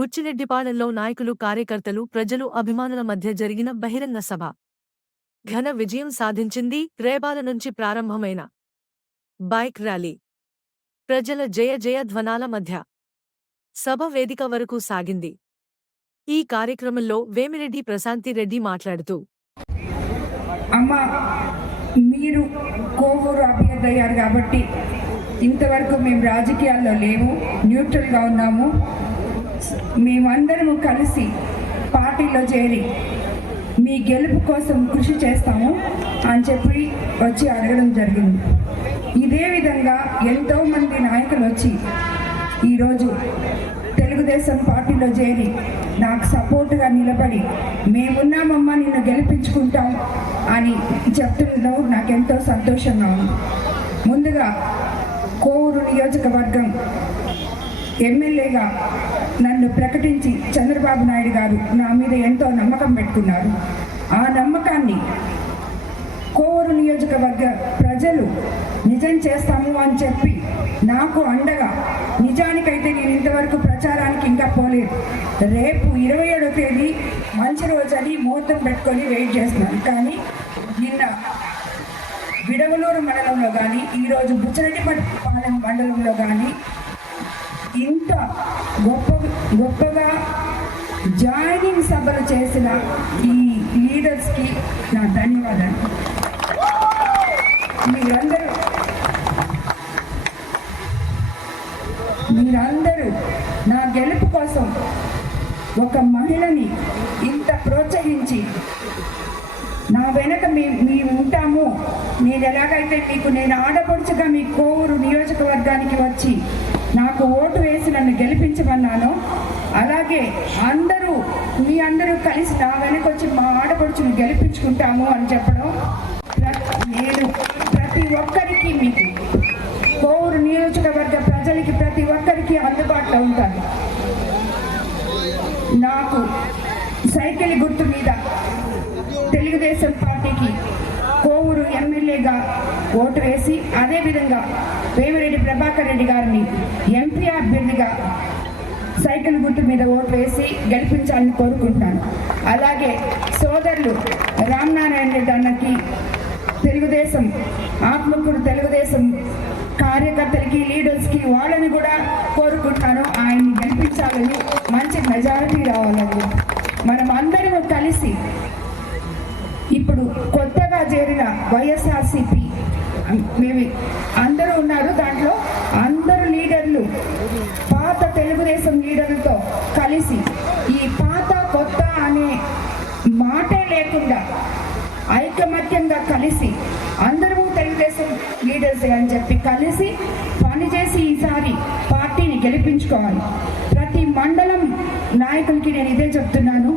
బుచ్చిరెడ్డిపాలెంలో నాయకులు కార్యకర్తలు ప్రజలు అభిమానుల మధ్య జరిగిన బహిరంగ సభ. ఘన విజయం సాధించింది రేబాల నుంచి ప్రారంభమైన బైక్ ర్యాలీ. ప్రజల జయ జయ ధ్వనాల మధ్య సభ వేదిక వరకు సాగింది. ఈ కార్యక్రమంలో వేమిరెడ్డి ప్రశాంతిరెడ్డి మాట్లాడుతూ అమ్మా మీరు కోవూరు అయ్యారు కాబట్టి ఇంతవరకు మేము రాజకీయాల్లో లేవు న్యూట్రల్గా ఉన్నాము. మేమందరము కలిసి పార్టీలో చేరి మీ గెలుపు కోసం కృషి చేస్తాము అని చెప్పి వచ్చి అడగడం జరిగింది. ఇదే విధంగా ఎంతోమంది నాయకులు వచ్చి ఈరోజు తెలుగుదేశం పార్టీలో చేరి నాకు సపోర్టుగా నిలబడి మేమున్నామమ్మా నిన్ను గెలిపించుకుంటాం అని చెప్తుండడం నాకెంతో సంతోషంగా ఉంది. ముందుగా కోవూరు నియోజకవర్గం ఎమ్మెల్యేగా నన్ను ప్రకటించి చంద్రబాబు నాయుడు గారు నా మీద ఎంతో నమ్మకం పెట్టుకున్నారు. ఆ నమ్మకాన్ని కోవూరు నియోజకవర్గ ప్రజలు నిజం చేస్తాము అని చెప్పి నాకు అండగా నిజానికైతే నేను ఇంతవరకు ప్రచారానికి ఇంకా పోలేదు. రేపు ఇరవై ఏడో తేదీ మంచి రోజు అని ముహూర్తం పెట్టుకొని వెయిట్ చేస్తున్నాను. కానీ నిన్న విడవలూరు మండలంలో కానీ ఈరోజు బుచ్చరెడ్డిపాలెం మండలంలో కానీ ఇంత గొప్ప గొప్పగా జాయినింగ్ సభలు చేసిన ఈ లీడర్స్కి నా ధన్యవాదాలు. మీరందరూ మీరందరూ నా గెలుపు కోసం ఒక మహిళని ఇంత ప్రోత్సహించి నా వెనక మీ మేము ఉంటాము. నేను ఎలాగైతే మీకు నేను ఆడపడుచుగా మీ కోవూరు నియోజకవర్గానికి వచ్చి నాకు ఓటు వేసి నన్ను గెలిపించమన్నాను. అలాగే అందరూ మీ అందరూ కలిసి నా వెనకొచ్చి మా ఆడపడుచును గెలిపించుకుంటాము అని చెప్పడం నేను ప్రతి ఒక్కరికి మీకు కోవూరు నియోజకవర్గ ప్రజలకి ప్రతి ఒక్కరికి అందుబాటులో ఉంటాను. నాకు సైకిల్ గుర్తు మీద తెలుగుదేశం పార్టీకి కోవూరు ఎమ్మెల్యేగా ఓటు వేసి అదేవిధంగా వేమిరెడ్డి ప్రభాకర్ రెడ్డి గారిని ఎంపీ అభ్యర్థిగా సైకిల్ గుర్తు మీద ఓటు వేసి గెలిపించాలని కోరుకుంటాను అలాగే సోదరులు రామనారాయణ రెడ్డి అన్నకి తెలుగుదేశం ఆత్మకూరు తెలుగుదేశం కార్యకర్తలకి లీడర్స్కి వాళ్ళని కూడా కోరుకుంటాను ఆయన్ని గెలిపించాలని మంచి మెజారిటీ రావాలని. మనం అందరం కలిసి ఇప్పుడు కొద్ది చేరిన వైఎస్ఆర్సిపి. మేము అందరూ ఉన్నారు దాంట్లో. అందరు లీడర్లు పాత తెలుగుదేశం లీడర్లతో కలిసి ఈ పాత కొత్త అనే మాటే లేకుండా ఐకమత్యంగా కలిసి అందరూ తెలుగుదేశం లీడర్స్ అని చెప్పి కలిసి పనిచేసి ఈసారి పార్టీని గెలిపించుకోవాలి. ప్రతి మండలం నాయకులకి నేను ఇదే చెప్తున్నాను.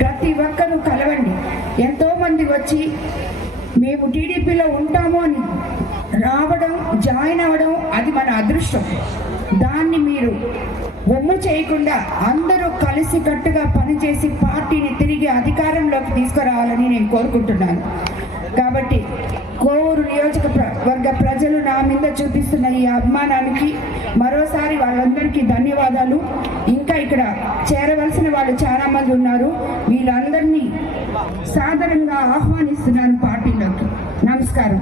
ప్రతి ఒక్కరూ కలవండి. ఎంతోమంది వచ్చి మేము టీడీపీలో ఉంటాము అని రావడం జాయిన్ అవ్వడం అది మన అదృష్టం. దాన్ని మీరు ఒమ్ము చేయకుండా అందరూ కలిసి కట్టుగా పనిచేసి పార్టీని తిరిగి అధికారంలోకి తీసుకురావాలని నేను కోరుకుంటున్నాను. కాబట్టి కోవూరు నియోజక వర్గ ప్రజలు నా మీద చూపిస్తున్న ఈ అభిమానానికి మరోసారి వాళ్ళందరికీ ధన్యవాదాలు. ఇంకా ఇక్కడ చేరవలసిన వాళ్ళు చాలామంది ఉన్నారు. వీళ్ళందరినీ సాధారణంగా ఆహ్వానిస్తున్నాను పార్టీ నమస్కారం